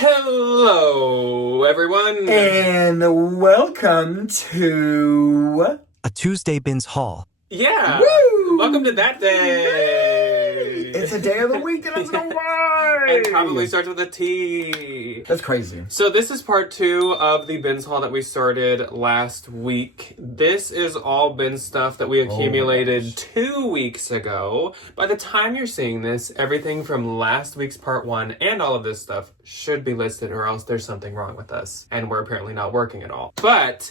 Hello, everyone. And welcome to a Tuesday Bins haul. Yeah. Woo! Welcome to that day. It's a day of the week that doesn't know why. And probably starts with a T. That's crazy. So this is part 2 of the bins haul that we started last week. This is all bin stuff that we accumulated 2 weeks ago. By the time you're seeing this, everything from last week's part 1 and all of this stuff should be listed, or else there's something wrong with us. And we're apparently not working at all. But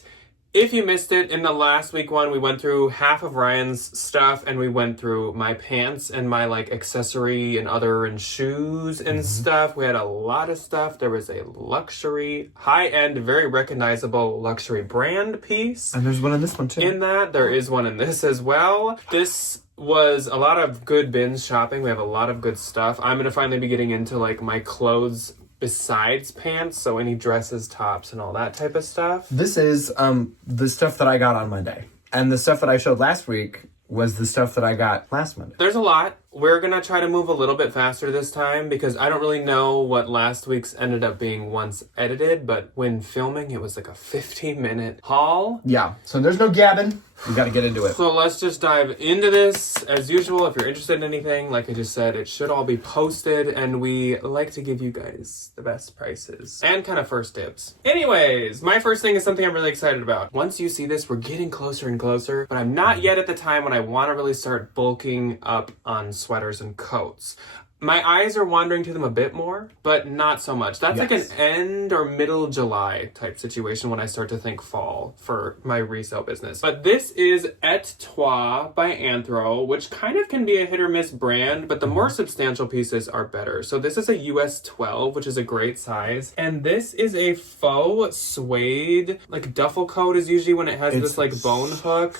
if you missed it, in the last week one, we went through half of Ryan's stuff, and we went through my pants and my accessory and other and shoes and stuff. We had a lot of stuff. There was a luxury, high-end, very recognizable luxury brand piece. And there's one in this one too. In that, there is one in this as well. This was a lot of good bins shopping. We have a lot of good stuff. I'm going to finally be getting into my clothes besides pants, so any dresses, tops, and all that type of stuff. This is the stuff that I got on Monday. And the stuff that I showed last week was the stuff that I got last Monday. There's a lot. We're going to try to move a little bit faster this time because I don't really know what last week's ended up being once edited, but when filming, it was a 15-minute haul. Yeah, so there's no gabbing. We got to get into it. So let's just dive into this. As usual, if you're interested in anything, like I just said, it should all be posted, and we like to give you guys the best prices and kind of first dibs. Anyways, my first thing is something I'm really excited about. Once you see this, we're getting closer and closer, but I'm not yet at the time when I want to really start bulking up on sweaters and coats. My eyes are wandering to them a bit more, but not so much. That's like an end or middle July type situation when I start to think fall for my resale business. But this is Et Toi by Anthro, which kind of can be a hit or miss brand, but the more substantial pieces are better. So this is a US 12, which is a great size. And this is a faux suede, duffel coat is usually when it has this bone hook.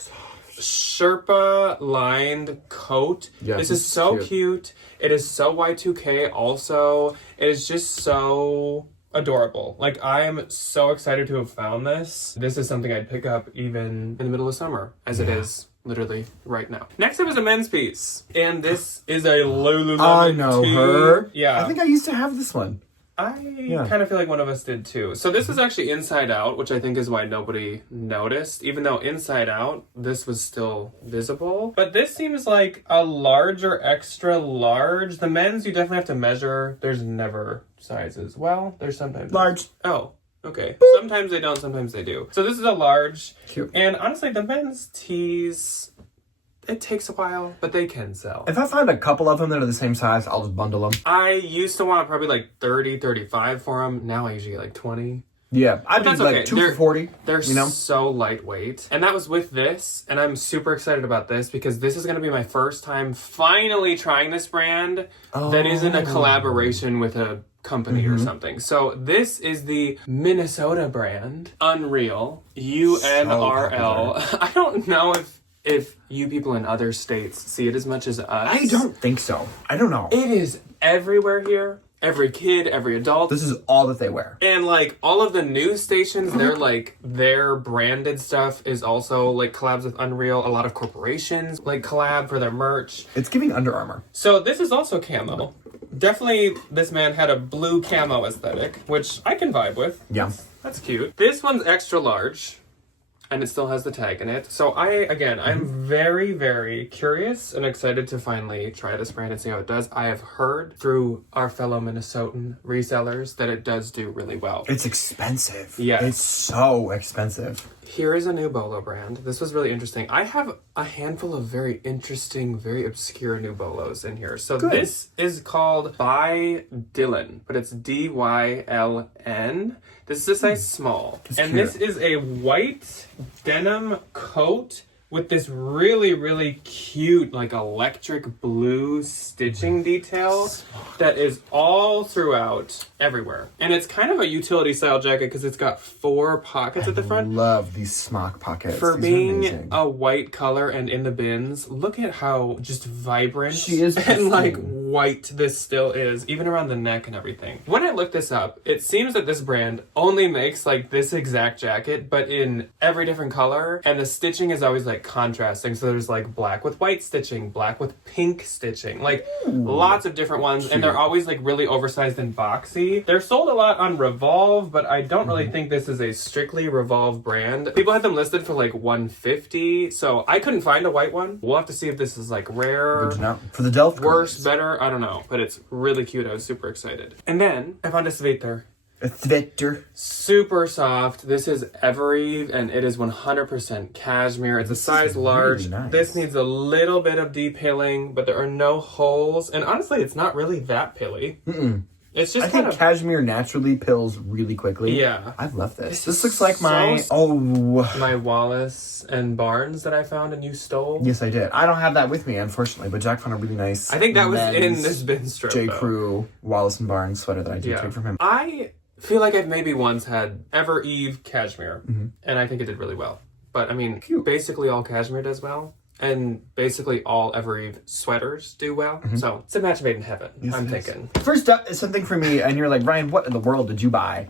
Sherpa lined coat. Yeah, this is so cute. It is so Y2K also. It is just so adorable. I am so excited to have found this. This is something I'd pick up even in the middle of summer, as it is literally right now. Next up is a men's piece. And this is a Lululemon I know tee. her. Yeah. I think I used to have this one. I kind of feel like one of us did too. So this is actually inside out, which I think is why nobody noticed. Even though inside out, this was still visible. But this seems like a large or extra large. The men's, you definitely have to measure. There's never sizes. Well, there's sometimes. Large. Oh, okay. Sometimes they don't, sometimes they do. So this is a large. Cute. And honestly, the men's tees, it takes a while, but they can sell. If I find a couple of them that are the same size, I'll just bundle them. I used to want probably 30, 35 for them. Now I usually get 20. Yeah, I do okay. 2 for 40. They're so lightweight. And that was with this, and I'm super excited about this because this is going to be my first time finally trying this brand that isn't a collaboration with a company or something. So this is the Minnesota brand, Unreal, UNRL. So I don't know if you people in other states see it as much as us. I don't think so. I don't know. It is everywhere here. Every kid, every adult. This is all that they wear. And all of the news stations, they're their branded stuff is also collabs with Unreal. A lot of corporations collab for their merch. It's giving Under Armour. So this is also camo. Definitely this man had a blue camo aesthetic, which I can vibe with. Yeah. That's cute. This one's extra large. And it still has the tag in it. So I'm very, very curious and excited to finally try this brand and see how it does. I have heard through our fellow Minnesotan resellers that it does do really well. It's expensive. Yes. It's so expensive. Here is a new Bolo brand. This was really interesting. I have a handful of very interesting, very obscure new Bolos in here. So this is called By Dylan, but it's Dyln. This is a size small. And cute. this is a white denim coat with this really, really cute, electric blue stitching detail that is all throughout everywhere. And it's kind of a utility style jacket because it's got 4 pockets at the front. I love these smock pockets. For These being a white color and in the bins, look at how just vibrant she is and pristine. white this still is, even around the neck and everything. When I looked this up, it seems that this brand only makes like this exact jacket, but in every different color, and the stitching is always like contrasting. So there's like black with white stitching, black with pink stitching, like lots of different ones, and they're always like really oversized and boxy. They're sold a lot on Revolve, but I don't really think this is a strictly Revolve brand. People had them listed for like $150, so I couldn't find a white one. We'll have to see if this is like rare. Good to know. For the Delft worse, colors. better, I don't know, but it's really cute. I was super excited. And then I found a sweater. A sweater. Super soft. This is Evereve, and it is 100% cashmere. It's a size large. Really nice. This needs a little bit of detailing, but there are no holes. And honestly, it's not really that pilly. It's just I think cashmere naturally pills really quickly. Yeah. I love this. This looks like my... my Wallace and Barnes that I found and you stole. Yes, I did. I don't have that with me, unfortunately, but Jack found a really nice... I think that was in this bin strip, J. Crew Wallace and Barnes sweater that I did take from him. I feel like I've maybe once had Evereve cashmere, and I think it did really well. But I mean, basically all cashmere does well, and basically all Evereve sweaters do well. So it's a match made in heaven, I'm thinking. First up is something for me, and you're like, Ryan, what in the world did you buy?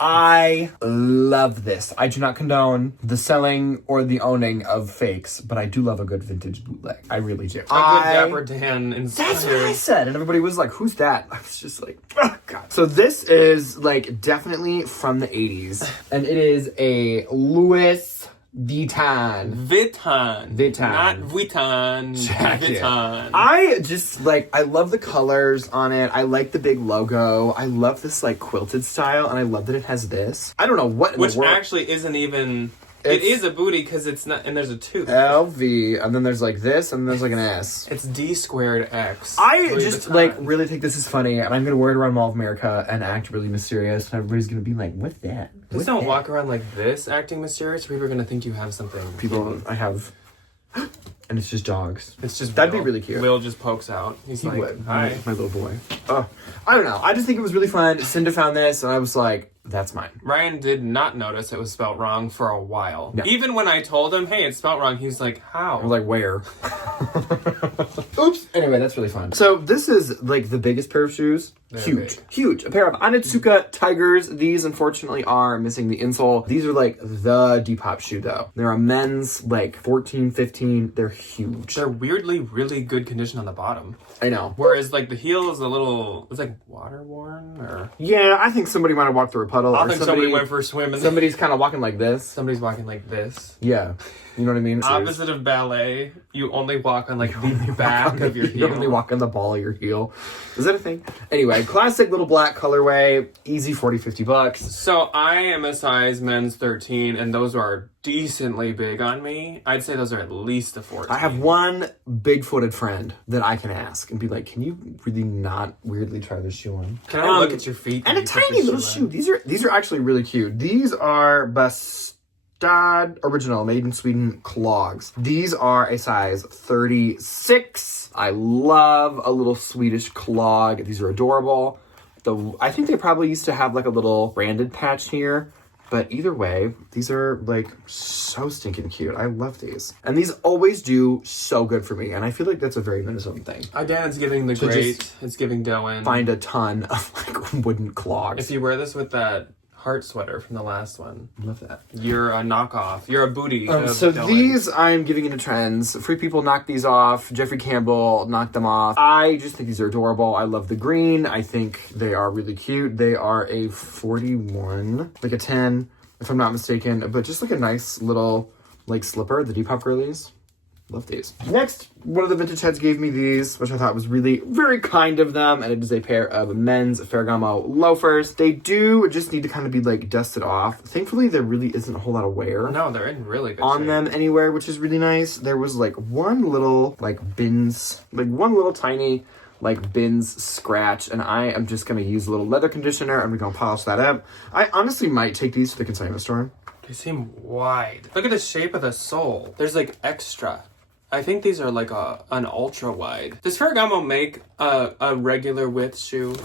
I love this. I do not condone the selling or the owning of fakes, but I do love a good vintage bootleg. I really do. A good Dapper Dan inspired. That's what I said, and everybody was like, who's that? I was just like, oh, God. So this is, like, definitely from the 80s, and it is a Louis Vuitton. Not Vuitton. Jacket. Vuitton. I just, like, I love the colors on it. I like the big logo. I love this, like, quilted style, and I love that it has this. I don't know what in Which the world. actually isn't even... It is a booty because it's not... And there's a 2. LV, and then there's, like, this, and then there's, like, an S. It's D squared X. I just, like, really think this is funny, and I'm going to wear it around Mall of America and act really mysterious, and everybody's going to be like, what's that? Just don't walk around like this acting mysterious, or people are going to think you have something. People, I have... And it's just dogs. It's just That'd Will. be really cute. Will just pokes out. He's He like, would. hi. My little boy. Oh, I don't know. I just think it was really fun. Cinda found this, and I was like, that's mine. Ryan did not notice it was spelt wrong for a while. No. Even when I told him, hey, it's spelt wrong, he was like, how? I was like, where? Oops. Anyway, that's really fun. So this is like the biggest pair of shoes. They're Huge. big. Huge. A pair of Onitsuka Tigers. These, unfortunately, are missing the insole. These are like the Depop shoe, though. They're a men's, like, 14, 15. They're huge. They're weirdly really good condition on the bottom. I know. Whereas, like, the heel is a little... It's like water worn, or... Yeah, I think somebody might have walked through a puddle. I or think somebody went for a swim. And somebody's kind of walking like this. somebody's walking like this. Yeah. You know what I mean? Opposite of ballet, you only walk on, like, the back of your heel. You only walk on the ball of your heel. Is that a thing? Anyway, classic little black colorway. Easy 40, 50 bucks. So I am a size men's 13, and those are decently big on me. I'd say those are at least a 14. I have one big-footed friend that I can ask and be like, can you really not weirdly try this shoe on? Can I look at your feet? And a when you put tiny this little shoe. on? These are actually really cute. These are Bastad Original, made in Sweden clogs. These are a size 36. I love a little Swedish clog. These are adorable. I think they probably used to have like a little branded patch here. But either way, these are, like, so stinking cute. I love these. And these always do so good for me. And I feel like that's a very Minnesota thing. Dan's giving the great. It's giving Doan. Find a ton of, like, wooden clogs. If you wear this with that heart sweater from the last one, love that. you're a knockoff. You're a booty. of So Doan. these I'm giving into trends. Free People knocked these off. Jeffrey Campbell knocked them off. I just think these are adorable. I love the green. I think they are really cute. They are a 41, like a 10, if I'm not mistaken. But just like a nice little, like, slipper. The Depop girlies. Love these. Next, one of the vintage heads gave me these, which I thought was really very kind of them, and it is a pair of men's Ferragamo loafers. They do just need to kind of be, like, dusted off. Thankfully, there really isn't a whole lot of wear No, they're in really good on shape. them anywhere, which is really nice. There was, like, one little, like, bins, like, one little tiny, like, bins scratch, and I am just gonna use a little leather conditioner, and we're gonna polish that up. I honestly might take these to the consignment store. They seem wide. Look at the shape of the sole. There's, like, extra. I think these are like an ultra wide. Does Ferragamo make a regular width shoe?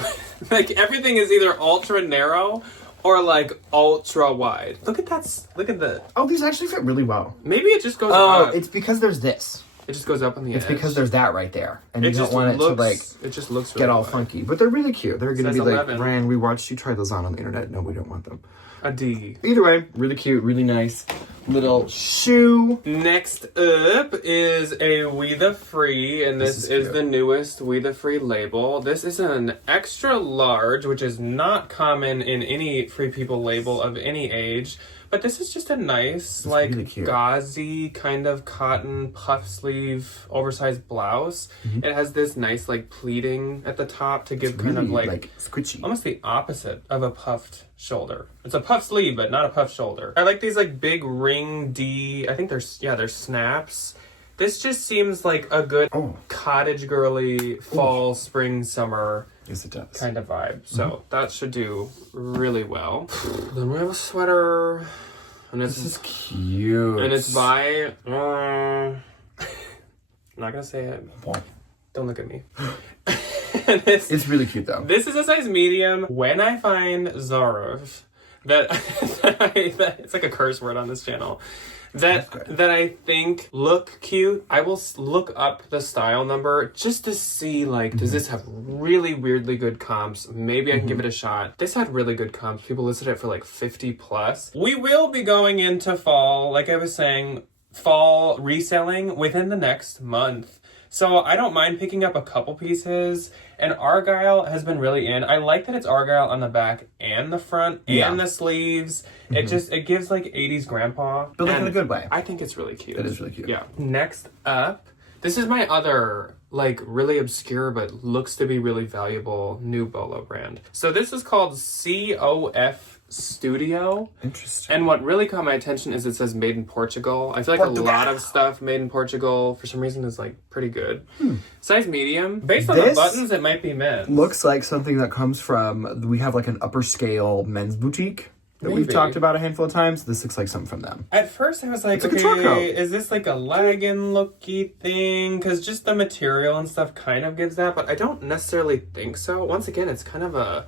Like everything is either ultra narrow or like ultra wide. Look at that. Look at the. Oh, these actually fit really well. Maybe it just goes Oh, up. it's because there's this. It just goes up on the edge. It's because there's that right there. And It you don't just want it to, looks- like, It just looks get really all white. funky. But they're really cute. They're going to Says be like, 11. Rand, we watched you try those on the internet. No, we don't want them. A D. Either way, really cute, really nice little shoe. Next up is a We the Free, and this is is cute. the newest We the Free label. This is an extra large, which is not common in any Free People label of any age. But this is just a nice, like, really cute. gauzy kind of cotton puff sleeve, oversized blouse. It has this nice, like, pleating at the top to give kind of like squishy. almost the opposite of a puffed shoulder. It's a puffed sleeve, but not a puffed shoulder. I like these like big ring D, I think they're snaps. This just seems like a good cottage girly fall, spring, summer Yes, it does. kind of vibe. So that should do really well. Then we have a sweater. And This is cute. and it's by I'm not gonna say it. Don't look at me. It's really cute though. This is a size medium. When I find Zarov, that it's like a curse word on this channel, that I think look cute, I will look up the style number just to see, like, does this have really weirdly good comps? Maybe I can give it a shot. This had really good comps. People listed it for like 50 plus. We will be going into fall, like I was saying, fall reselling within the next month. So I don't mind picking up a couple pieces, and Argyle has been really in. I like that it's Argyle on the back and the front and the sleeves. It gives like 80s grandpa. But like in and a good way. I think it's really cute. It is really cute. Yeah. Next up, this is my other like really obscure but looks to be really valuable new Bolo brand. So this is called COF Studio. Interesting. And what really caught my attention is it says made in Portugal. I feel like a lot of stuff made in Portugal for some reason is like pretty good. Size medium. Based on the This buttons, it might be men's. looks like something that comes from, we have like an upper scale men's boutique that we've Maybe. talked about a handful of times. This looks like something from them. At first I was like, It's like a truck coat. is this like a legging looky thing? Because just the material and stuff kind of gives that, but I don't necessarily think so. Once again, it's kind of a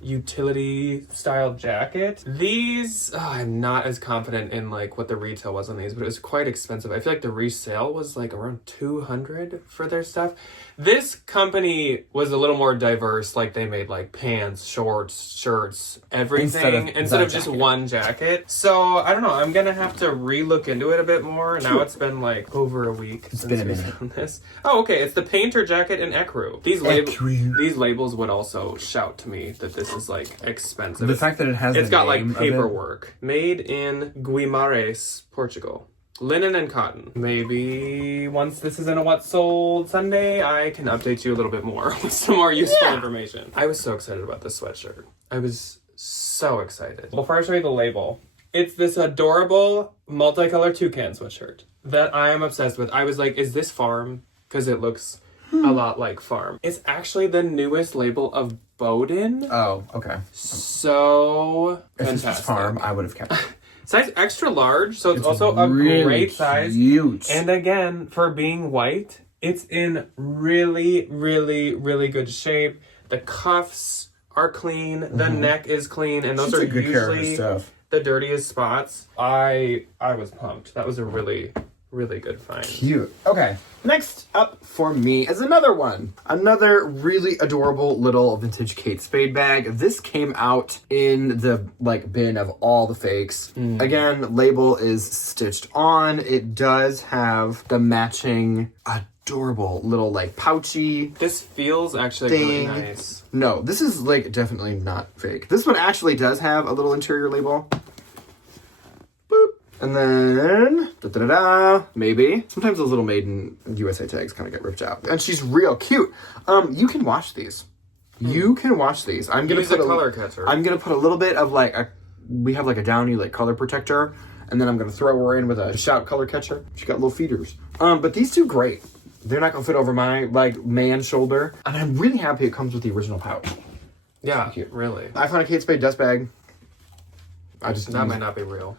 utility style jacket. These, I'm not as confident in like what the retail was on these, but it was quite expensive. I feel like the resale was like around 200 for their stuff. This company was a little more diverse, like they made like pants, shorts, shirts, everything instead of just jacket. one jacket. So I don't know, I'm gonna have to re-look into it a bit more. Now it's been like over a week since been a we minute. found this. Oh, okay, it's the painter jacket in Ecru. These labels would also shout to me that this is like expensive. The fact that it has It's the got like name of it- paperwork. Made in Guimarães, Portugal. Linen and cotton. Maybe once this is in a What Sold Sunday, I can update you a little bit more with some more useful information. I was so excited about this sweatshirt. I was so excited. Before I show you the label, it's this adorable multicolor toucan sweatshirt that I am obsessed with. I was like, is this Farm? Because it looks a lot like Farm. It's actually the newest label of Bowden. Oh, okay. So If this was fantastic. Farm, I would have kept it. Size extra large, so it's also a really great size. Cute. And again, for being white, it's in really, really, really good shape. The cuffs are clean, the neck is clean, and those She are took good care of her usually stuff. the dirtiest spots. I was pumped. That was a really, really good find. Cute. Okay. Next up for me is another one. Another really adorable little vintage Kate Spade bag. This came out in the like bin of all the fakes. Again, label is stitched on. It does have the matching adorable little like pouchy This feels actually really thing. nice. No, this is like definitely not fake. This one actually does have a little interior label. Boop. And then, maybe. Sometimes those little made in USA tags kind of get ripped out. And she's real cute. You can wash these. You can wash these. I'm gonna Use put a color catcher. I'm gonna put a little bit of like we have like a downy like color protector, and then I'm gonna throw her in with a shout color catcher. She got little feeders. But these two great. They're not gonna fit over my like man shoulder, and I'm really happy it comes with the original pouch. Yeah, really. I found a Kate Spade dust bag. That might not be real.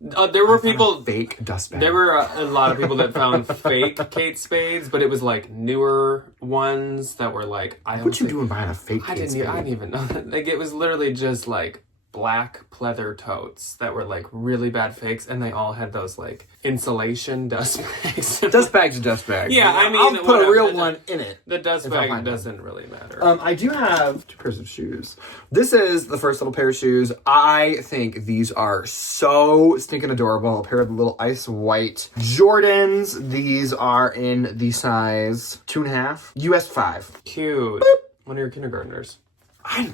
There were people. Fake dust bag. There were a lot of people that found fake Kate Spades, but it was like newer ones that were like. What you doing buying a fake I Kate didn't Spade? even know that. Like it was literally just like black pleather totes that were like really bad fakes, and they all had those like insulation dust bags. Dust bag's a dust bag. Yeah, I mean, I'll put whatever. a real one in it. The dust if I bag find doesn't really matter. I do have 2 pairs of shoes. This is the first little pair of shoes. I think these are so stinking adorable. A pair of little ice white Jordans. These are in the size 2.5, US 5. Cute. Boop. One of your kindergartners.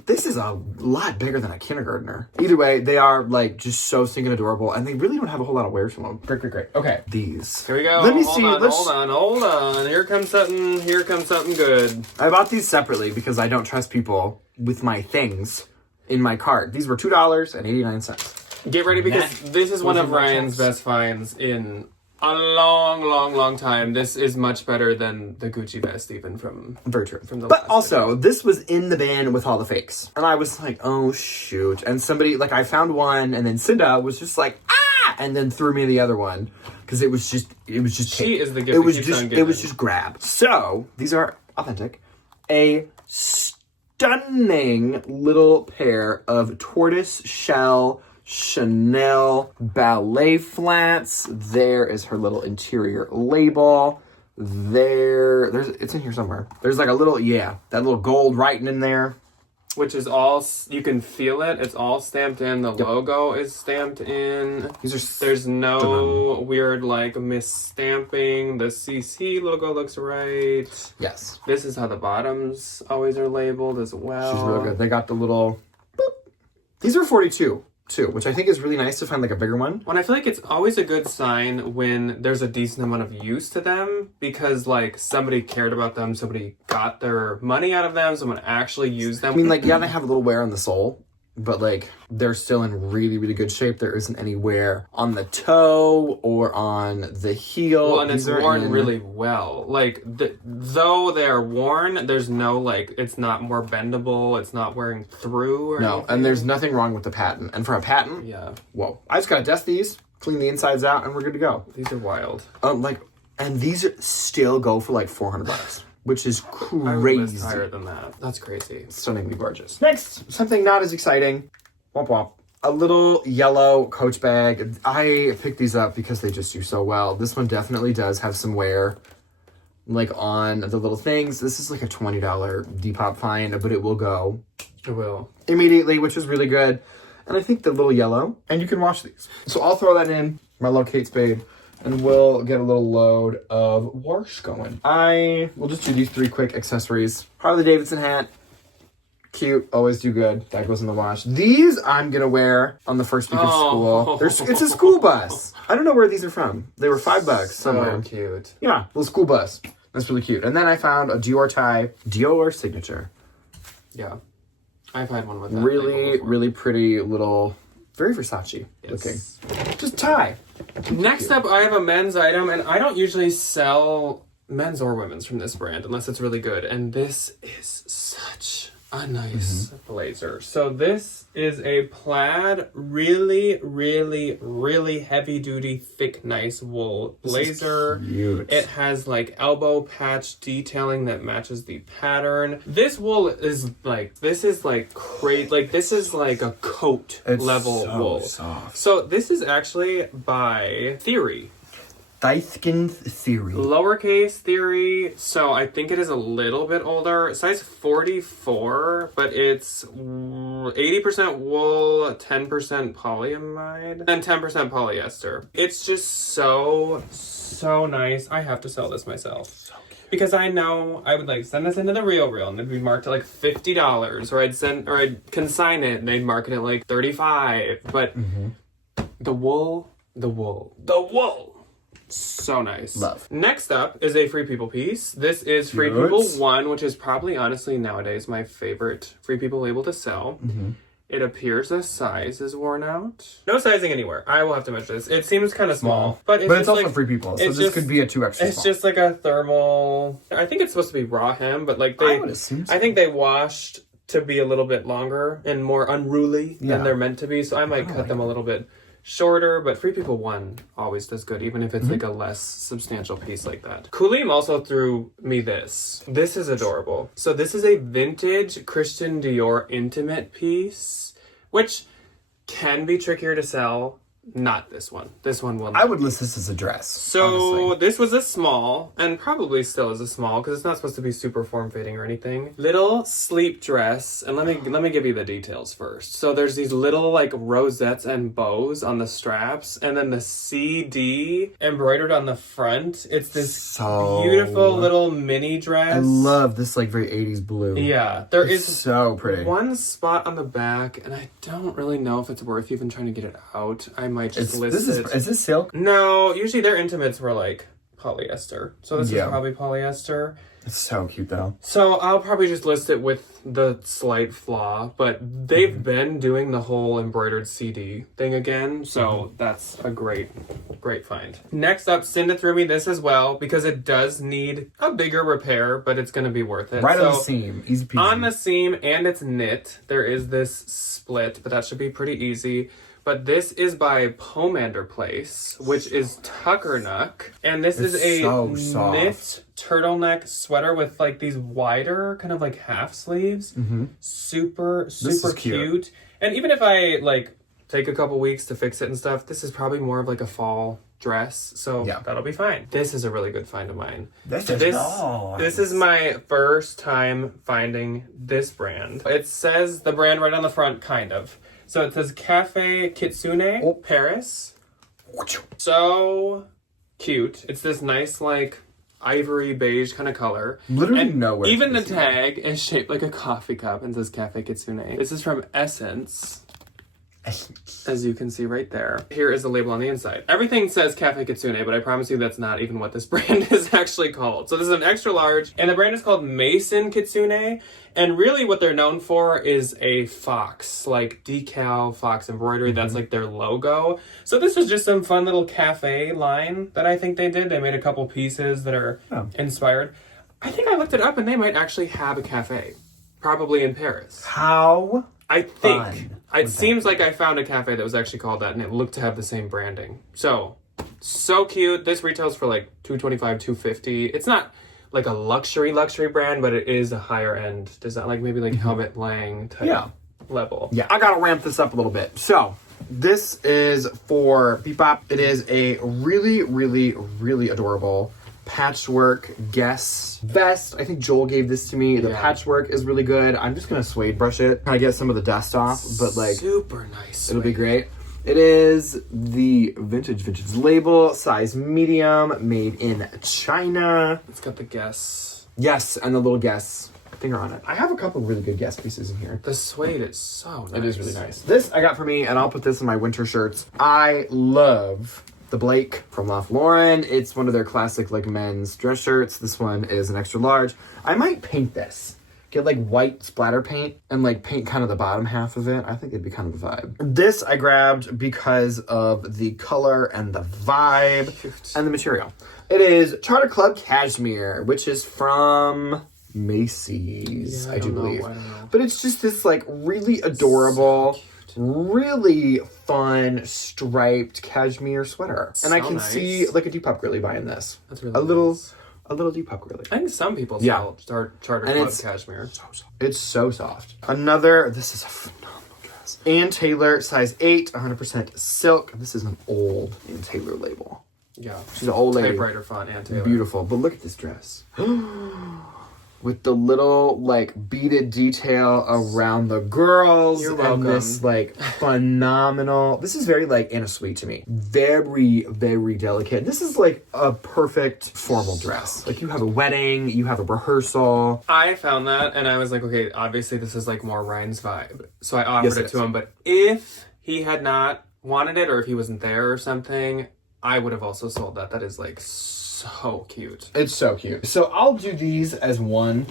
This is a lot bigger than a kindergartner. Either way, they are like just so stinking adorable, and they really don't have a whole lot of wear to them. Great. Okay, these. Here we go. Let me hold see. Hold on. Here comes something good. I bought these separately because I don't trust people with my things in my cart. These were $2.89. Get ready because this is one of Ryan's best finds in a long time. This is much better than the Gucci vest, even from very true. From the but last also, video. this was in the bin with all the fakes, and I was like, "Oh shoot!" And somebody like I found one, and then Cinda was just like, "Ah!" and then threw me the other one because it was just she is the gift. It was just grab. So these are authentic. A stunning little pair of tortoise shell Chanel ballet flats. There is her little interior label. It's in here somewhere. There's like a little, that little gold writing in there. Which is all, you can feel it. It's all stamped in. The logo is stamped in. There's no weird like misstamping. The CC logo looks right. Yes. This is how the bottoms always are labeled as well. She's real good. They got the little, boop. These are 42. Too, which I think is really nice to find like a bigger one. When I feel like it's always a good sign when there's a decent amount of use to them because like somebody cared about them, somebody got their money out of them, someone actually used them. I mean, like, yeah, they have a little wear on the sole, but like they're still in really good shape. There isn't any wear on the toe or on the heel. Well, and it's worn really well. Like, though they are worn, there's no, like, it's not more bendable. It's not wearing through or anything. And there's nothing wrong with the patent. And for a patent, whoa. I just gotta dust these, clean the insides out, and we're good to go. These are wild. And these still go for like $400. Which is crazy. I would list higher than that. That's crazy. Stunningly gorgeous. Next, something not as exciting. Womp womp. A little yellow Coach bag. I picked these up because they just do so well. This one definitely does have some wear, like on the little things. This is like a $20 Depop find, but it will go. It will. Immediately, which is really good. And I think the little yellow, and you can wash these. So I'll throw that in my little Kate Spade. And we'll get a little load of wash going. We'll just do these 3 quick accessories. Harley Davidson hat. Cute. Always do good. That goes in the wash. These I'm going to wear on the first week of school. It's a school bus. I don't know where these are from. They were $5 somewhere. So cute. Yeah, little school bus. That's really cute. And then I found a Dior tie. Dior signature. Yeah. I've had one with that. Really pretty little, very Versace looking. Just tie. Next up, I have a men's item, and I don't usually sell men's or women's from this brand unless it's really good. And this is such a nice blazer. So this is a plaid, really heavy duty, thick, nice wool blazer. Cute. It has like elbow patch detailing that matches the pattern. This wool is like, this is like a coat level wool. Soft. So this is actually by Theory. Thighskin Theory. Lowercase Theory. So I think it is a little bit older. Size 44, but it's 80% wool, 10% polyamide, and 10% polyester. It's just so nice. I have to sell this myself. So cute. Because I know I would like send this into the Real and it'd be marked at like $50, or I'd consign it and they'd mark it at like $35. But the wool. So nice. Love. Next up is a Free People piece. This is Free People 1, which is probably, honestly, nowadays my favorite Free People label to sell. It appears the size is worn out. No sizing anywhere. I will have to measure this. It seems kind of small. But it's also like, Free People, so this could be a 2 extra It's small. just like a thermal... I think it's supposed to be raw hem, but like I would assume so. I think they washed to be a little bit longer and more unruly than they're meant to be, so I might cut them a little bit shorter, but Free People 1 always does good, even if it's like a less substantial piece like that. Kulim also threw me this. This is adorable. So this is a vintage Christian Dior intimate piece, which can be trickier to sell. Not this one. This one will not. I would list this as a dress. So honestly. this was a small, and probably still is a small, because it's not supposed to be super form-fitting or anything. Little sleep dress, and let me give you the details first. So there's these little like rosettes and bows on the straps, and then the CD embroidered on the front. It's this So beautiful little mini dress. I love this like very 80s blue. Yeah, there It's is so pretty. one spot on the back, and I don't really know if it's worth even trying to get it out. I might just list it. Is this silk? No, usually their intimates were like polyester. So this is Yeah. probably polyester. It's so cute though. So I'll probably just list it with the slight flaw, but they've been doing the whole embroidered CD thing again. So that's a great find. Next up, Cinda threw me this as well because it does need a bigger repair, but it's going to be worth it. Right So on the seam. Easy peasy. on the seam, and it's knit. There is this split, but that should be pretty easy. But this is by Pomander Place, which is Tuckernuck. And this is a so soft. knit turtleneck sweater with like these wider kind of like half sleeves. Super is cute. And even if I like take a couple weeks to fix it and stuff, this is probably more of like a fall dress. So Yeah. that'll be fine. This is a really good find of mine. This is nice. This is my first time finding this brand. It says the brand right on the front, kind of. So it says Cafe Kitsune Paris. So cute. It's this nice like ivory beige kind of color. Literally and nowhere. even the tag is shaped like a coffee cup and says Cafe Kitsune. This is from Essence. As you can see right there. Here is the label on the inside. Everything says Cafe Kitsune, but I promise you that's not even what this brand is actually called. So this is an extra large, and the brand is called Mason Kitsune. And really what they're known for is a fox, like decal fox embroidery. That's like their logo. So this was just some fun little cafe line that I think they did. They made a couple pieces that are inspired. I think I looked it up and they might actually have a cafe. Probably in Paris. How? I think. Fun. It seems like I found a cafe that was actually called that and it looked to have the same branding. So cute. This retails for like $225, $250. It's not like a luxury brand, but it is a higher end design, like maybe like Helmut Lang type level. Yeah, I gotta ramp this up a little bit. So, this is for Bebop. It is a really, really, really adorable patchwork Guess vest. I think Joel gave this to me. The patchwork is really good. I'm just gonna suede brush it. Kind of get some of the dust off, but like super nice. It'll be great. It is the vintage label, size medium, made in China. It's got the Guess. Yes, and the little Guess finger on it. I have a couple really good Guess pieces in here. The suede is so nice. It is really nice. This I got for me, and I'll put this in my winter shirts. I love the Blake from Ralph Lauren. It's one of their classic like men's dress shirts. This one is an extra large. I might paint this. Get like white splatter paint and like paint kind of the bottom half of it. I think it'd be kind of a vibe. This I grabbed because of the color and the vibe and the material. It is Charter Club Cashmere, which is from Macy's, I do believe. I don't know. But it's just this like really adorable, really fun striped cashmere sweater. And I can nice. see like a Depop girly buying this. That's really a little Depop girly. I think some people Yeah. sell Charter And Club it's Cashmere. It's so soft. This is a phenomenal dress. Ann Taylor, size 8, 100% silk. This is an old Ann Taylor label. Yeah. She's an old lady. Typewriter font, Ann Taylor. Beautiful. But look at this dress. With the little like beaded detail around the girls. You're and welcome. this like phenomenal. This is very like Anna Sweet to me. Very, very delicate. This is like a perfect formal dress. Like you have a wedding, you have a rehearsal. I found that and I was like, okay, obviously this is like more Ryan's vibe. So I offered Yes, it it to is. him. But if he had not wanted it or if he wasn't there or something, I would have also sold that. That is like so cute. It's so cute. So I'll do these as one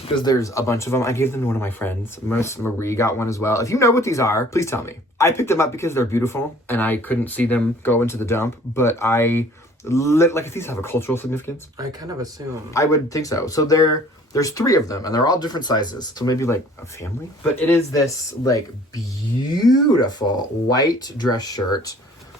because there's a bunch of them. I gave them to one of my friends. Marie got one as well. If you know what these are, please tell me. I picked them up because they're beautiful and I couldn't see them go into the dump, but like if these have a cultural significance. I kind of assume. I would think so. So there's 3 of them and they're all different sizes. So maybe like a family. But it is this like beautiful white dress shirt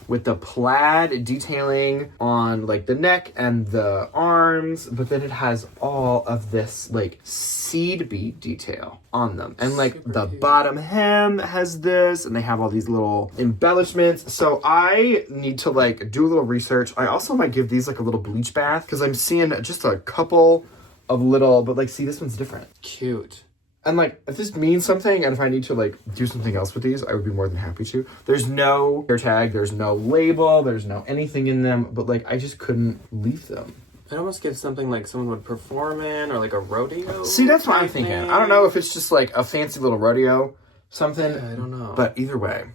with the plaid detailing on like the neck and the arms, but then it has all of this like seed bead detail on them. And like Super the cute. bottom hem has this, and they have all these little embellishments. So I need to like do a little research. I also might give these like a little bleach bath because I'm seeing just a couple of little, but like, see, this one's different. Cute. And like, if this means something, and if I need to like do something else with these, I would be more than happy to. There's no hair tag, there's no label, there's no anything in them, but like, I just couldn't leave them. It almost gives something like someone would perform in, or like a rodeo. See, that's what I'm type thinking. thing. I don't know if it's just like a fancy little rodeo, something. Yeah, I don't know. But either way,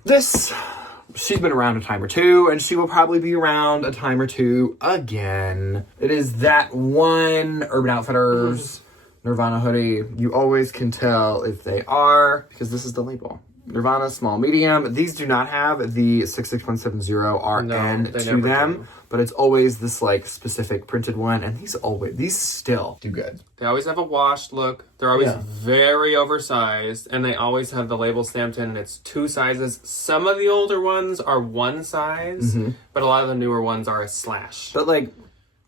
she's been around a time or two, and she will probably be around a time or two again. It is that one Urban Outfitters Nirvana hoodie. You always can tell if they are, because this is the label. Nirvana, small, medium. These do not have the 66170 RN they to never them, do. but it's always this like specific printed one, and these still do good. They always have a washed look. They're always Yeah. very oversized, and they always have the label stamped in, and it's 2 sizes. Some of the older ones are 1 size, but a lot of the newer ones are a slash. But like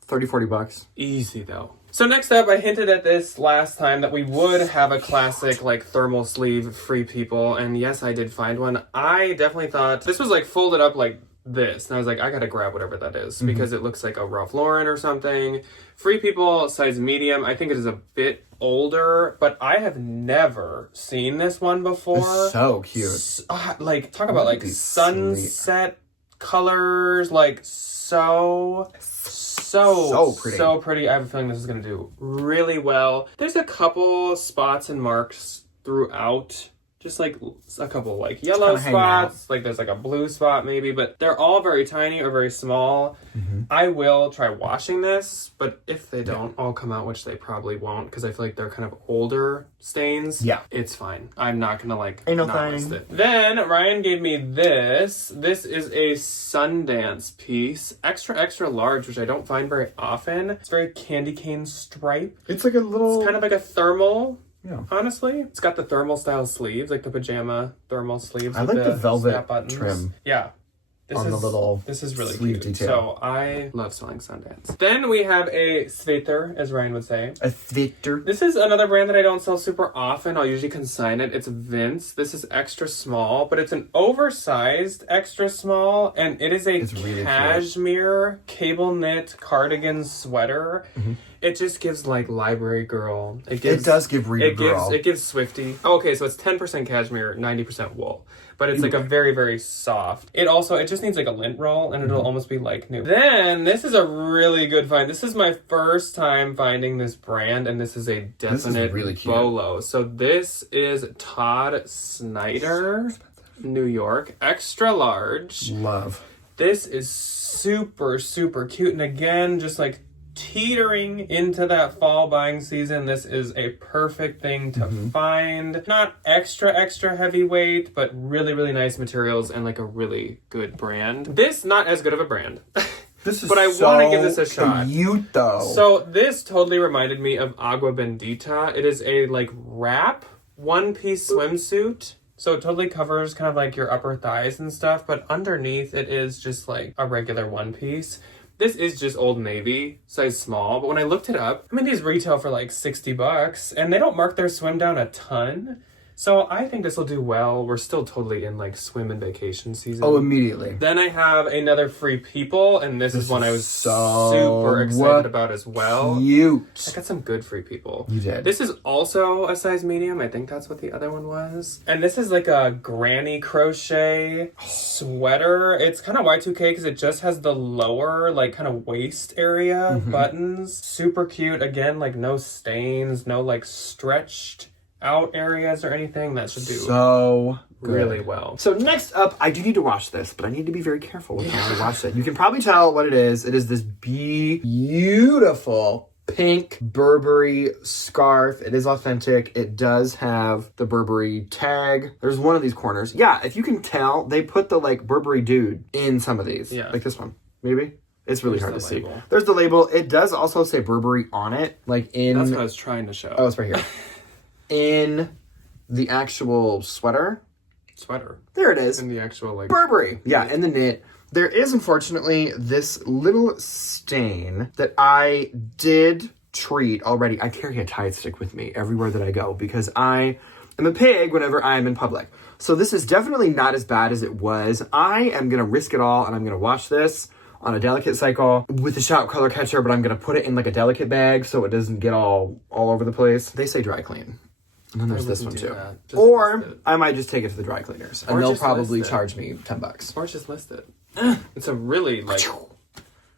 $30-$40. Easy though. So next up, I hinted at this last time that we would have a classic like thermal sleeve Free People, and yes, I did find one. I definitely thought this was like folded up like this, and I was like, I gotta grab whatever that is because it looks like a Ralph Lauren or something. Free People size medium. I think it is a bit older, but I have never seen this one before. It's so cute. Like talk about like these sunset colors, like so pretty. So pretty. I have a feeling this is going to do really well. There's a couple spots and marks throughout. Just like a couple like yellow kinda hang out. spots. Like there's like a blue spot maybe, but they're all very tiny or very small. I will try washing this, but if they don't all come out, which they probably won't, because I feel like they're kind of older stains. Yeah. It's fine. I'm not gonna like Ain't no not thing. list it. Then Ryan gave me this. This is a Sundance piece. Extra large, which I don't find very often. It's very candy cane stripe. It's like a little... It's kind of like a thermal. Yeah. Honestly, it's got the thermal style sleeves, like the pajama thermal sleeves. I with like the velvet snap buttons. trim Yeah. on the little This is really sleeve cute. detail. So I love selling Sundance. Then we have a Sveter, as Ryan would say. A Victor. This is another brand that I don't sell super often. I'll usually consign it. It's Vince. This is extra small, but it's an oversized extra small, and it is a It's really cute. cashmere cable knit cardigan sweater. It just gives like library girl. It does give reader girl. It gives Swifty. Oh, okay, so it's 10% cashmere, 90% wool. But it's like a very, very soft. It just needs like a lint roll, and it'll almost be like new. Then, this is a really good find. This is my first time finding this brand, and this is a definite really cute. bolo. So this is Todd Snyder, New York, extra large. Love. This is super, super cute. And again, just like teetering into that fall buying season, this is a perfect thing to find. Not extra heavyweight, but really, really nice materials and like a really good brand. This, not as good of a brand. This is But I want to give this a shot. Cute though. So this totally reminded me of Agua Bendita. It is a like wrap one-piece swimsuit. So it totally covers kind of like your upper thighs and stuff, but underneath it is just like a regular one piece. This is just Old Navy, size small, but when I looked it up, I mean, these retail for like $60, and they don't mark their swim down a ton. So I think this will do well. We're still totally in like swim and vacation season. Oh, immediately. Then I have another Free People, and this is one I was so super excited about as well. I Cute. got some good Free People. You did. This is also a size medium. I think that's what the other one was. And this is like a granny crochet sweater. It's kind of Y2K because it just has the lower like kind of waist area buttons. Super cute. Again, like no stains, no like stretched out areas or anything. That should do So good. really well. So next up, I do need to wash this, but I need to be very careful with how I wash it. You can probably tell what it is. It is this beautiful pink Burberry scarf. It is authentic. It does have the Burberry tag. There's one of these corners. Yeah, if you can tell, they put the like Burberry dude in some of these. Yeah. Like this one, maybe. It's really hard to see. label. There's the label. It does also say Burberry on it. Like in... That's what I was trying to show. Oh, it's right here. In the actual sweater, sweater. There it is. In the actual, like... Burberry. Yeah, in the knit. There is, unfortunately, this little stain that I did treat already. I carry a Tide stick with me everywhere that I go because I am a pig whenever I'm in public. So this is definitely not as bad as it was. I am going to risk it all, and I'm going to wash this on a delicate cycle with a Shout color catcher, but I'm going to put it in like a delicate bag so it doesn't get all over the place. They say dry clean. And then there's this one too. Or I might just take it to the dry cleaners and they'll probably charge me $10. Or just list it. It's a really like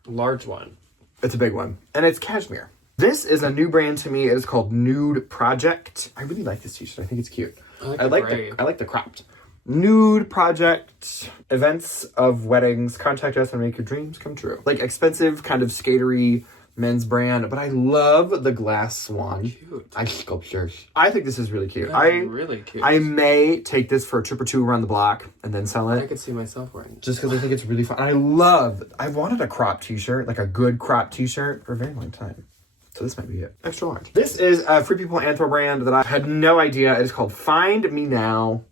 large one. It's a big one. And it's cashmere. This is a new brand to me. It is called Nude Project. I really like this t-shirt. I think it's cute. I like the cropped. Nude Project, events of weddings, contact us and make your dreams come true. Like expensive, kind of skatery men's brand, but I love the glass swan. Cute. Sculptures. I think this is really cute. That's really cute. I may take this for a trip or two around the block and then sell it. I could see myself wearing it. Just because I think it's really fun. I've wanted a crop t-shirt, like a good crop t-shirt for a very long time. So this might be it. Extra large. This is a Free People Anthro brand that I had no idea. It is called Find Me Now.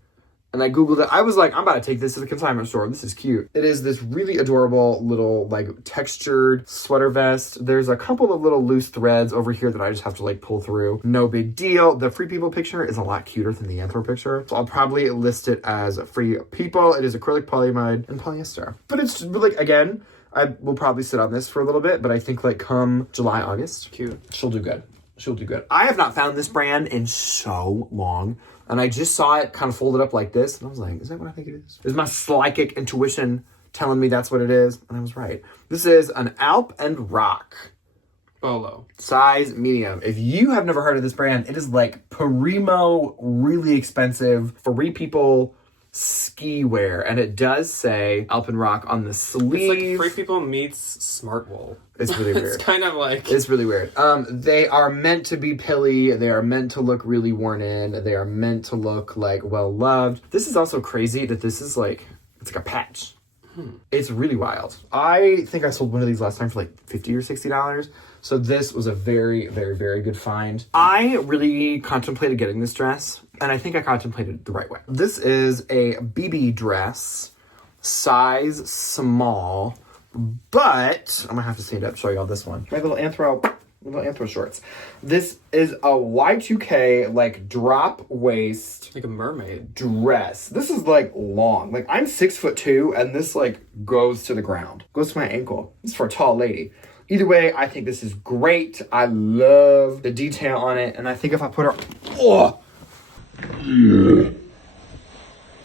And I Googled it. I was like, I'm about to take this to the consignment store. This is cute. It is this really adorable little like textured sweater vest. There's a couple of little loose threads over here that I just have to like pull through. No big deal. The Free People picture is a lot cuter than the Anthro picture. So I'll probably list it as Free People. It is acrylic polyamide and polyester. But it's like, again, I will probably sit on this for a little bit, but I think like come July, August, cute. She'll do good. She'll do good. I have not found this brand in so long. And I just saw it kind of folded up like this. And I was like, is that what I think it is? Is my psychic intuition telling me that's what it is? And I was right. This is an Alp and Rock Bolo. Size medium. If you have never heard of this brand, it is like Primo, really expensive, Free People ski wear. And it does say Alp and Rock on the sleeve. It's like Free People meets Smart Wool. It's really weird. It's kind of like... It's really weird. They are meant to be pilly. They are meant to look really worn in. They are meant to look like well-loved. This is also crazy that this is like, it's like a patch. It's really wild. I think I sold one of these last time for like $50 or $60. So this was a very, very, very good find. I really contemplated getting this dress, and I think I contemplated it the right way. This is a BB dress, size small, but I'm gonna have to stand up, show you all this one. My little Anthro shorts. This is a Y2K like drop waist, like a mermaid dress. This is like long. Like I'm 6'2", and this like goes to the ground, goes to my ankle. This is for a tall lady. Either way, I think this is great. I love the detail on it, and I think if I put her,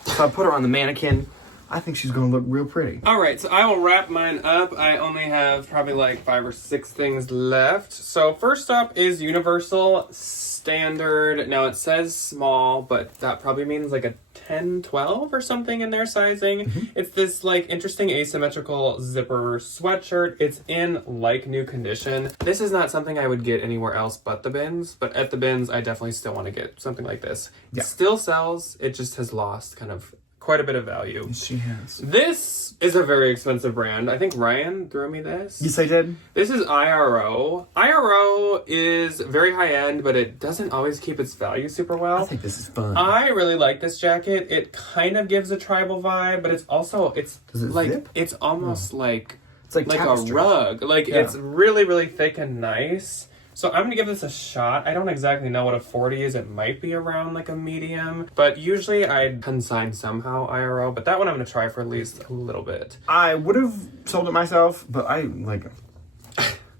if I put her on the mannequin, I think she's gonna look real pretty. All right, so I will wrap mine up. I only have probably like 5 or 6 things left. So first up is Universal Standard. Now it says small, but that probably means like a 10, 12 or something in their sizing. It's this like interesting asymmetrical zipper sweatshirt. It's in like new condition. This is not something I would get anywhere else but the bins, but at the bins, I definitely still want to get something like this. Yeah. It still sells. It just has lost kind of quite a bit of value. She has. This is a very expensive brand. I think Ryan threw me this. Yes, I did. This is IRO. IRO is very high end, but it doesn't always keep its value super well. I think this is fun. I really like this jacket. It kind of gives a tribal vibe, but it's also, it's like, zip? It's almost like, it's like a rug. Like it's really, really thick and nice. So I'm gonna give this a shot. I don't exactly know what a 40 is. It might be around like a medium, but usually I'd consign somehow IRO, but that one I'm gonna try for at least a little bit. I would have sold it myself, but I like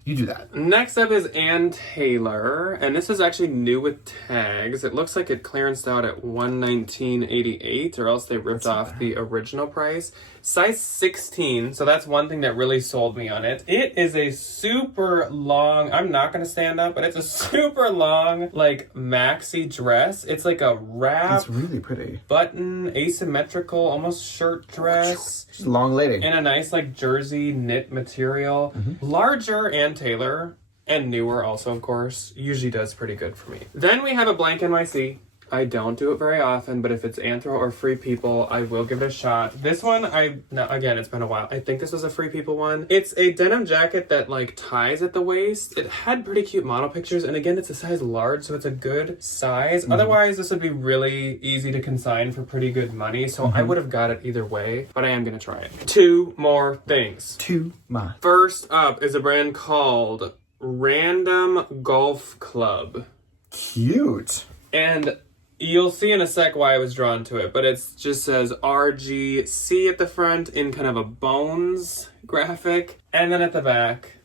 you do that. Next up is Ann Taylor, and this is actually new with tags. It looks like it clearanced out at $119.88, or else they ripped off the original price. Size 16, so that's one thing that really sold me on it. It is a super long, I'm not going to stand up, but it's a super long, like, maxi dress. It's like a wrap. It's really pretty. Button, asymmetrical, almost shirt dress. She's a long lady. In a nice, like, jersey knit material. Larger Ann Taylor, and newer also, of course, usually does pretty good for me. Then we have a blank NYC. I don't do it very often, but if it's Anthro or Free People, I will give it a shot. This one, again, it's been a while. I think this was a Free People one. It's a denim jacket that like ties at the waist. It had pretty cute model pictures, and again, it's a size large, so it's a good size. Otherwise, this would be really easy to consign for pretty good money, so I would have got it either way, but I am gonna try it. 2 more things. First up is a brand called Random Golf Club. Cute. And you'll see in a sec why I was drawn to it, but it just says RGC at the front in kind of a bones graphic. And then at the back,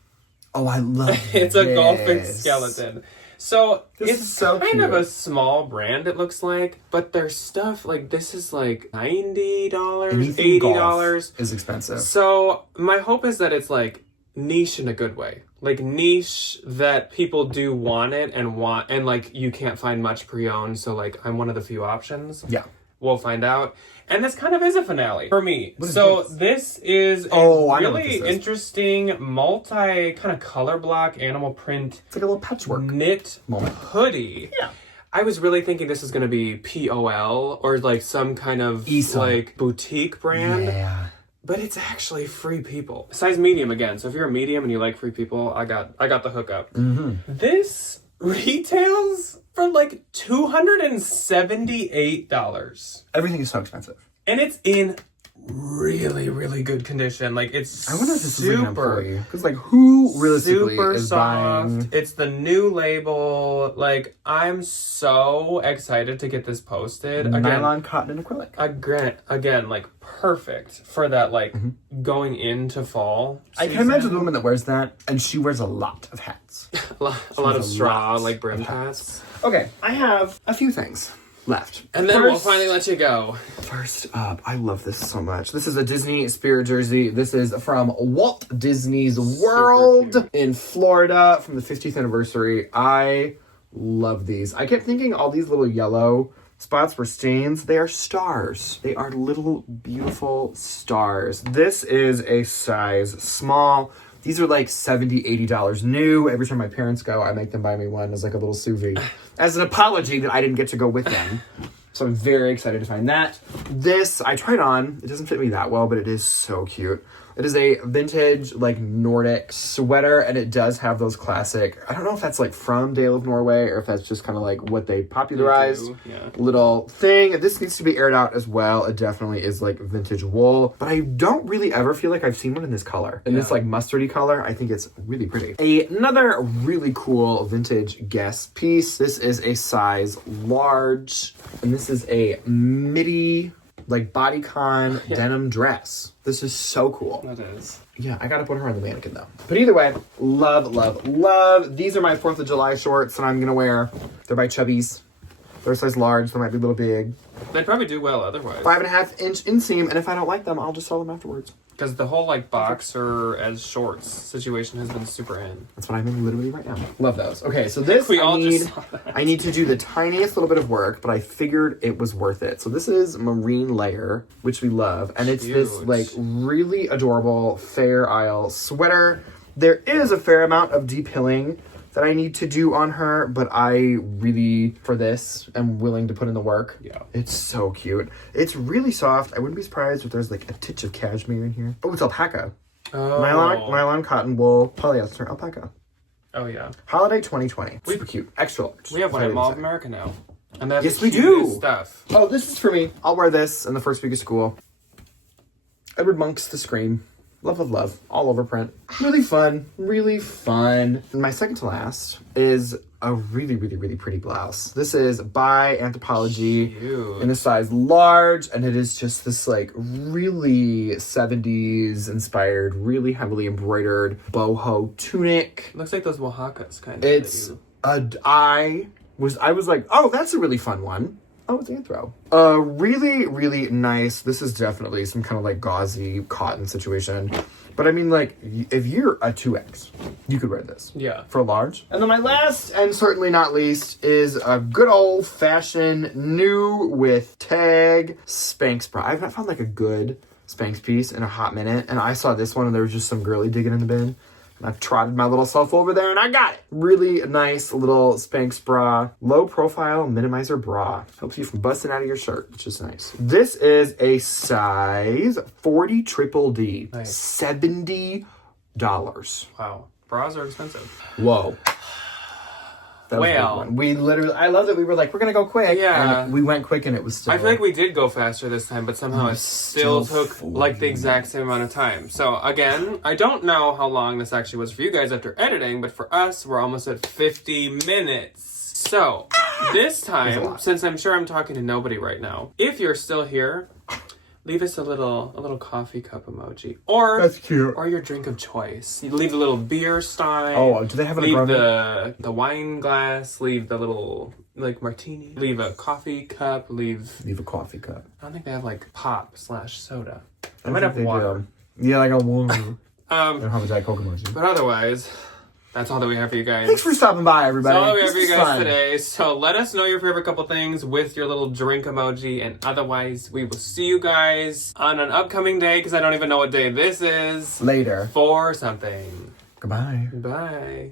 oh, I love it's a golfing skeleton. So this it's is so kind cute. of a small brand, it looks like, but their stuff, like this is like $90, $80. Is expensive. So my hope is that it's like niche in a good way. Like niche that people do want it and like you can't find much pre-owned, so like I'm one of the few options. Yeah. We'll find out. And this kind of is a finale for me. So this is a really interesting multi kind of color block animal print. It's like a little patchwork knit hoodie. Yeah. I was really thinking this is going to be POL or like some kind of like boutique brand. Yeah. But it's actually Free People. Size medium again. So if you're a medium and you like Free People, I got the hookup. This retails for like $278. Everything is so expensive. And it's in really, really good condition. Like it's I wonder if this is for you. Because like who realistically super is soft. buying? It's the new label. Like I'm so excited to get this posted. Nylon, cotton, and acrylic. Again, like perfect for that like going into fall season. I can imagine the woman that wears that, and she wears a lot of hats. a lot of straw, like brim hats. Okay, I have a few things left. And then we'll finally let you go. First up, I love this so much. This is a Disney Spirit jersey. This is from Walt Disney's World in Florida from the 50th anniversary. I love these. I kept thinking all these little yellow spots were stains. They are stars. They are little beautiful stars. This is a size small. These are like $70, $80 new. Every time my parents go, I make them buy me one as like a little sous vide. As an apology that I didn't get to go with them. So I'm very excited to find that. This, I tried on. It doesn't fit me that well, but it is so cute. It is a vintage, like, Nordic sweater, and it does have those classic, I don't know if that's, like, from Dale of Norway, or if that's just kind of, like, what they popularized. Little thing. This needs to be aired out as well. It definitely is, like, vintage wool. But I don't really ever feel like I've seen one in this color. In this, like, mustardy color. I think it's really pretty. Another really cool vintage Guess piece. This is a size large, and this is a midi, like, bodycon denim dress. This is so cool. That is. Yeah, I gotta put her on the mannequin though. But either way, love, love, love. These are my 4th of July shorts that I'm gonna wear. They're by Chubbies. They're size large, they might be a little big. They'd probably do well otherwise. 5.5 inch inseam, and if I don't like them, I'll just sell them afterwards. Because the whole like boxer as shorts situation has been super in. That's what I'm in literally right now. Love those. Okay, so this I need to do the tiniest little bit of work, but I figured it was worth it. So this is Marine Layer, which we love, and it's this like really adorable Fair Isle sweater. There is a fair amount of depilling that I need to do on her, but I really, for this, am willing to put in the work. Yeah. It's so cute. It's really soft. I wouldn't be surprised if there's like a titch of cashmere in here. Oh, it's alpaca. Oh. Nylon, cotton, wool, polyester, alpaca. Oh, yeah. Holiday 2020. Super cute. Extra large. We have one at Mall of America now. And that's yes, we do. Stuff. Oh, this is for me. I'll wear this in the first week of school. Edward Monk's The Scream. Love, love, love. All over print. Really fun. Really fun. And my second to last is a really, really, really pretty blouse. This is by Anthropologie in a size large, and it is just this like really 70s inspired, really heavily embroidered boho tunic. Looks like those Oaxacas kind of. It's I was like, oh, that's a really fun one. Oh, it's Anthro. Really, really nice. This is definitely some kind of like gauzy cotton situation. But I mean, like, if you're a 2X, you could wear this. Yeah. For a large. And then my last, and certainly not least, is a good old-fashioned new with tag Spanx bra. I've not found like a good Spanx piece in a hot minute. And I saw this one and there was just some girly digging in the bin. I've trotted my little self over there and I got it. Really nice little Spanx bra. Low profile minimizer bra. Helps you from busting out of your shirt, which is nice. This is a size 40 triple D. Nice. $70. Wow. Bras are expensive. Whoa. That was a big one. We literally, I love that we were like, we're gonna go quick. Yeah. And we went quick and it was still. I feel like we did go faster this time, but somehow it still took 40 like the exact same amount of time. So again, I don't know how long this actually was for you guys after editing, but for us, we're almost at 50 minutes. So this time, since I'm sure I'm talking to nobody right now, if you're still here, leave us a little coffee cup emoji, or That's cute. or your drink of choice. You leave the little beer stein. Oh, do they have an leave aroma? the wine glass? Leave the little like martini. Leave a coffee cup. Leave a coffee cup. I don't think they have like pop/soda. They I might think have water. do. Yeah, like a water. They don't have a Diet Coke emoji. But otherwise, that's all that we have for you guys. Thanks for stopping by, everybody. That's all we have This for you is guys fun. today. So let us know your favorite couple things with your little drink emoji. And otherwise, we will see you guys on an upcoming day, because I don't even know what day this is. Later. For something. Goodbye. Bye.